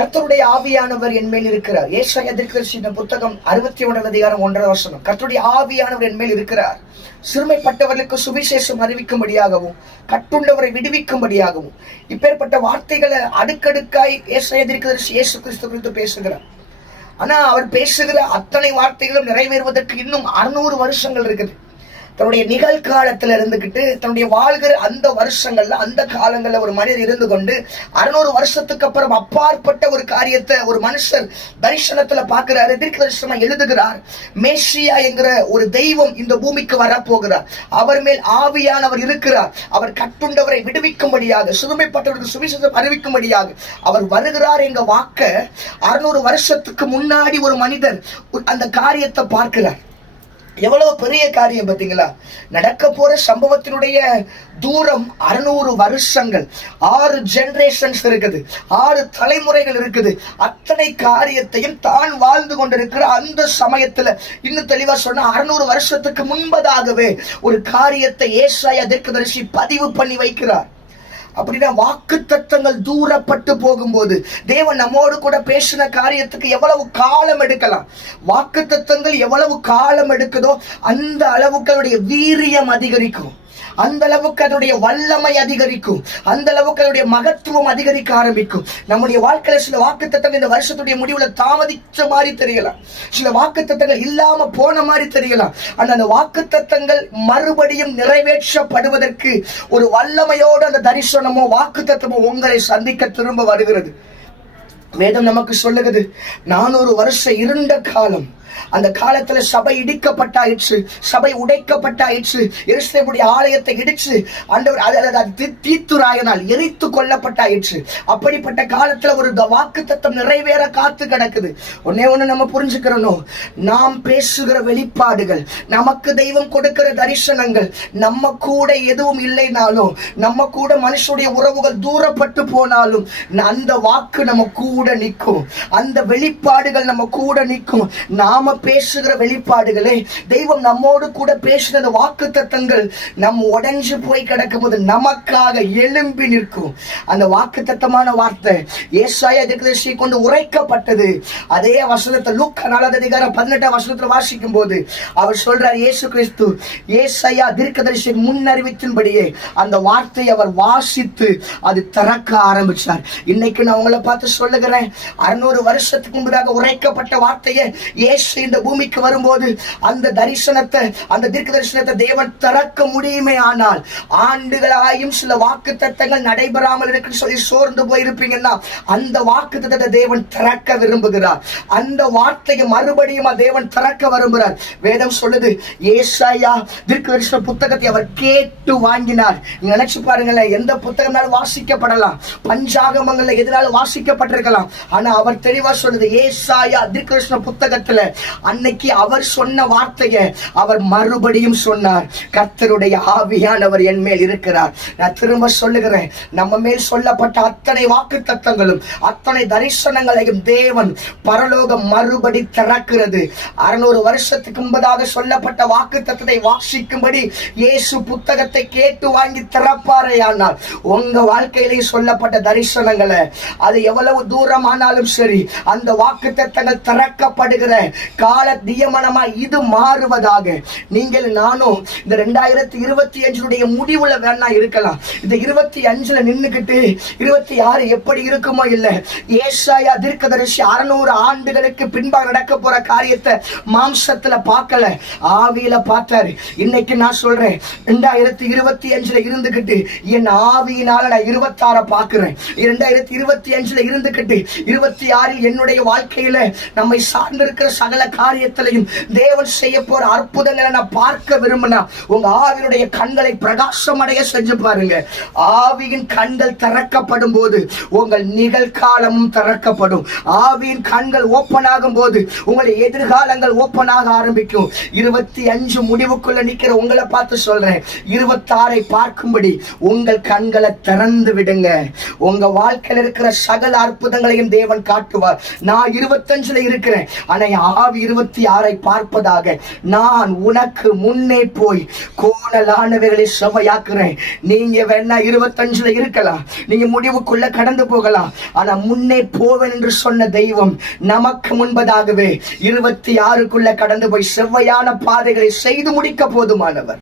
கர்த்தருடைய ஆவியானவர் என் மேல் இருக்கிறார். ஏசாயா தீர்க்கதரிசியின் புத்தகம் 61 அதிகாரம் 1 கர்த்தருடைய ஆவியானவர் என் மேல் இருக்கிறார். சிறுமைப்பட்டவர்களுக்கு சுவிசேஷம் அறிவிக்கும்படியாகவும் கட்டுண்டவரை விடுவிக்கும்படியாகவும். இப்பேற்பட்ட வார்த்தைகளை அடுக்கடுக்காய் ஏசாயா தீர்க்கதரிசி இயேசு கிறிஸ்து குறித்து பேசுகிறார். ஆனா அவர் பேசுகிற அத்தனை வார்த்தைகளும் நிறைவேறுவதற்கு இன்னும் 600 வருஷங்கள் இருக்குது. தன்னுடைய நிகழ்காலத்துல இருந்துகிட்டு தன்னுடைய வாழ்கிற அந்த வருஷங்கள்ல அந்த காலங்கள்ல ஒரு மனிதர் இருந்து கொண்டு 600 வருஷத்துக்கு அப்புறம் அப்பாற்பட்ட ஒரு காரியத்தை ஒரு மனுஷர் தரிசனத்துல பாக்குறாரு, தீர்க்கதரிசனமா எழுதுகிறார். மேசியா என்கிற ஒரு தெய்வம் இந்த பூமிக்கு வரப்போகிறார். அவர் மேல் ஆவியானவர் இருக்கிறார். அவர் கட்டுண்டவரை விடுவிக்கும்படியாக, சிறுமைப்பட்டவருக்கு சுவிசேஷம் அறிவிக்கும்படியாக அவர் வருகிறார் என்ற வாக்க 600 வருஷத்துக்கு முன்னாடி ஒரு மனிதர் அந்த காரியத்தை பார்க்கிறார். எவ்வளவு பெரிய காரியம் பார்த்தீங்களா? நடக்க போற சம்பவத்தினுடைய தூரம் 600 வருஷங்கள், 6 ஜெனரேஷன்ஸ் இருக்குது, 6 தலைமுறைகள் இருக்குது. அத்தனை காரியத்தையும் தான் வாழ்ந்து கொண்டிருக்கிற அந்த சமயத்துல, இன்னும் தெளிவா சொன்னா 600 வருஷத்துக்கு முன்பதாகவே ஒரு காரியத்தை ஏசாயா தீர்க்கதரிசி பதிவு பண்ணி வைக்கிறார். அப்படின்னா வாக்கு தத்தங்கள் தூரப்பட்டு போகும்போது தேவன் நம்மோடு கூட பேசின காரியத்துக்கு எவ்வளவு காலம் எடுக்கலாம்? வாக்கு தத்தங்கள் எவ்வளவு காலம் எடுக்குதோ அந்த அளவுக்கு அதனுடைய வீரியம் அதிகரிக்கும், அந்த அளவுக்கு அதனுடைய வல்லமை அதிகரிக்கும், அந்த அளவுக்கு அதனுடைய மகத்துவம் அதிகரிக்க ஆரம்பிக்கும். நம்முடைய வாழ்க்கையில சில வாக்கு தத்தங்கள் இந்த வருஷத்துடைய முடிவுல தாமதிச்ச மாதிரி தெரியலாம், சில வாக்கு தத்தங்கள் இல்லாம போன மாதிரி தெரியலாம். ஆனா அந்த வாக்கு தத்தங்கள் மறுபடியும் நிறைவேற்றப்படுவதற்கு ஒரு வல்லமையோடு அந்த தரிசனமோ வாக்கு தத்தமோ உங்களை சந்திக்க திரும்ப வருகிறது. வேதம் நமக்கு சொல்லுகிறது 400 வருஷம் இருண்ட காலம். அந்த காலத்துல சபை இடிக்கப்பட்டாயிற்று, சபை உடைக்கப்பட்டாயிற்று, எருசலேமுடைய ஆலயத்தை இடிச்சு ஆண்டவர் தீத்துராயனால் எரித்து கொல்லப்பட்டாயிற்று. அப்படிப்பட்ட காலத்துல ஒரு வாக்கு தத்தம் நிறைவேற காத்து கிடக்குது. ஒண்ணு நம்ம புரிஞ்சுக்கிறோம், நாம் பேசுகிற வெளிப்பாடுகள், நமக்கு தெய்வம் கொடுக்கிற தரிசனங்கள், நம்ம கூட எதுவும் இல்லைனாலும், நம்ம கூட மனுஷனுடைய உறவுகள் தூரப்பட்டு போனாலும் அந்த வாக்கு நம்ம கூட நிற்கும், அந்த வெளிப்பாடுகள் நம்ம கூட நிற்கும். நாம பேசுகிற வெளிப்பாடுகளே தெய்வம் நம்மோடு கூட பேசுகிற வாக்கு தத்தங்கள் நம் உடைஞ்சு போய் கிடக்கும் போது நமக்காக எழும்பி நிற்கும். அந்த வாக்கு தத்தமான வார்த்தை ஏசாயா தீர்க்கதரிசி கொண்டு உரைக்கப்பட்டது. அதே வசனத்தை லூக்கா 4:18 வாசிக்கும் போது அவர் சொல்றார், இயேசு கிறிஸ்து ஏசாயா தீர்க்கதரிசி முன்னறிவித்தின்படியே அந்த வார்த்தையை அவர் வாசித்து அது திறக்க ஆரம்பிச்சார். இன்னைக்கு நான் உங்களை பார்த்து சொல்லுகிறேன், 600 வருஷத்துக்கு முன்பதாக உரைக்கப்பட்ட வார்த்தையை இயேசு இந்த பூமிக்கு வரும்போது அந்த தரிசனத்தை, அந்த தீர்க்க தரிசனத்தை தேவன் திறக்க முடியுமே. ஆனால் ஆண்டுகளாயும் சில வாக்கு தத்தங்கள் நடைபெறாமல் இருக்கு சொல்லி சோர்ந்து போயிருப்பீங்கன்னா அந்த வாக்கு தத்தத்தை தேவன் திறக்க விரும்புகிறார். அந்த வார்த்தையை மறுபடியும் தேவன் திறக்க விரும்புகிறார். வேதம் சொல்லுது, ஏசாயா தீர்க்க தரிசன புத்தகத்தை அவர் கேட்டு வாங்கினார். நீங்க நினைச்சு பாருங்களேன், எந்த புத்தகம்னாலும் வாசிக்கப்படலாம், பஞ்சாகமங்கள்ல எதனாலும் வாசிக்கப்பட்டிருக்கலாம். ஆனா அவர் தெளிவா சொல்லுது, ஏசாயா தீர்க்க தரிசன புத்தகத்துல அன்னைக்கு அவர் சொன்ன வார்த்தையை அவர் மறுபடியும் சொன்னார், கர்த்தருடைய ஆவியானவர் என் மேல் இருக்கிறார். நான் திரும்ப சொல்லுகிறேன், நம்ம மேல் சொல்லப்பட்ட அத்தனை வாக்கு தத்தங்களும் அத்தனை தரிசனங்களையும் தேவன் பரலோகம் மறுபடி திறக்கிறது. 600 வருஷத்துக்கு முன்பதாக சொல்லப்பட்ட வாக்கு தத்தத்தை வாசிக்கும்படி இயேசு புத்தகத்தை கேட்டு வாங்கி திறப்பாரே. ஆனால் உங்க வாழ்க்கையிலே சொல்லப்பட்ட தரிசனங்களை அது எவ்வளவு தூரமானாலும் சரி, அந்த வாக்கு தத்தங்கள் திறக்கப்படுகிற கால நியமனமா இது மாறுவதாக. நீங்கள் நானும் இந்த 2025 முடிவுல வேணா இருக்கலாம், இந்த 25 நின்னுக்கிட்டு 26 எப்படி இருக்குமோ இல்ல. ஏசாயா தீர்க்கதரிசி 600 ஆண்டுகளுக்கு பின்பாக நடக்க போற காரியத்தை மாம்சத்துல பார்க்கல, ஆவியில பார்த்தாரு. இன்னைக்கு நான் சொல்றேன், 2025 இருந்துகிட்டு என் ஆவியினால நான் 26 பார்க்கிறேன். 2025 இருந்துகிட்டு 26 என்னுடைய வாழ்க்கையில நம்மை சார்ந்திருக்கிற சகல காரியத்திலையும் தேவன் செய்ய போற அற்புதங்களை நான் பார்க்க விரும்பினா உங்க ஆவியினுடைய கண்களை பிரகாசம் அடைய செஞ்சு பாருங்க. ஆவியின் கண்கள் திறக்கப்படும் போது உங்கள் நிகழ்காலமும் திறக்கப்படும். ஆவியின் கண்கள் ஓப்பன் ஆகும் போது உங்களுடைய எதிர்காலங்கள் ஓப்பன் ஆக ஆரம்பிக்கும். 25 முடிவுக்குள்ள நிக்கிற உங்களை பார்த்து சொல்றேன், 26 பார்க்கும்படி உங்கள் கண்களை திறந்து விடுங்க. உங்க வாழ்க்கையில் இருக்கிற சகல அற்புதங்களை அற்புதங்களையும் தேவன் காட்டுவார். நான் 25ல இருக்கிறேன், ஆனா என் ஆவி 26ஐ பார்ப்பதாக. நான் உனக்கு முன்னே போய் கோணலானவைகளை செவ்வையாக்குறேன். நீங்க வேணா 25ல இருக்கலாம், நீங்க முடிவுக்குள்ள கடந்து போகலாம், ஆனா முன்னே போவேன் என்று சொன்ன தெய்வம் நமக்கு முன்பதாகவே 26க்குள்ள கடந்து போய் செவ்வையான பாதைகளை செய்து முடிக்க போதுமானவர்.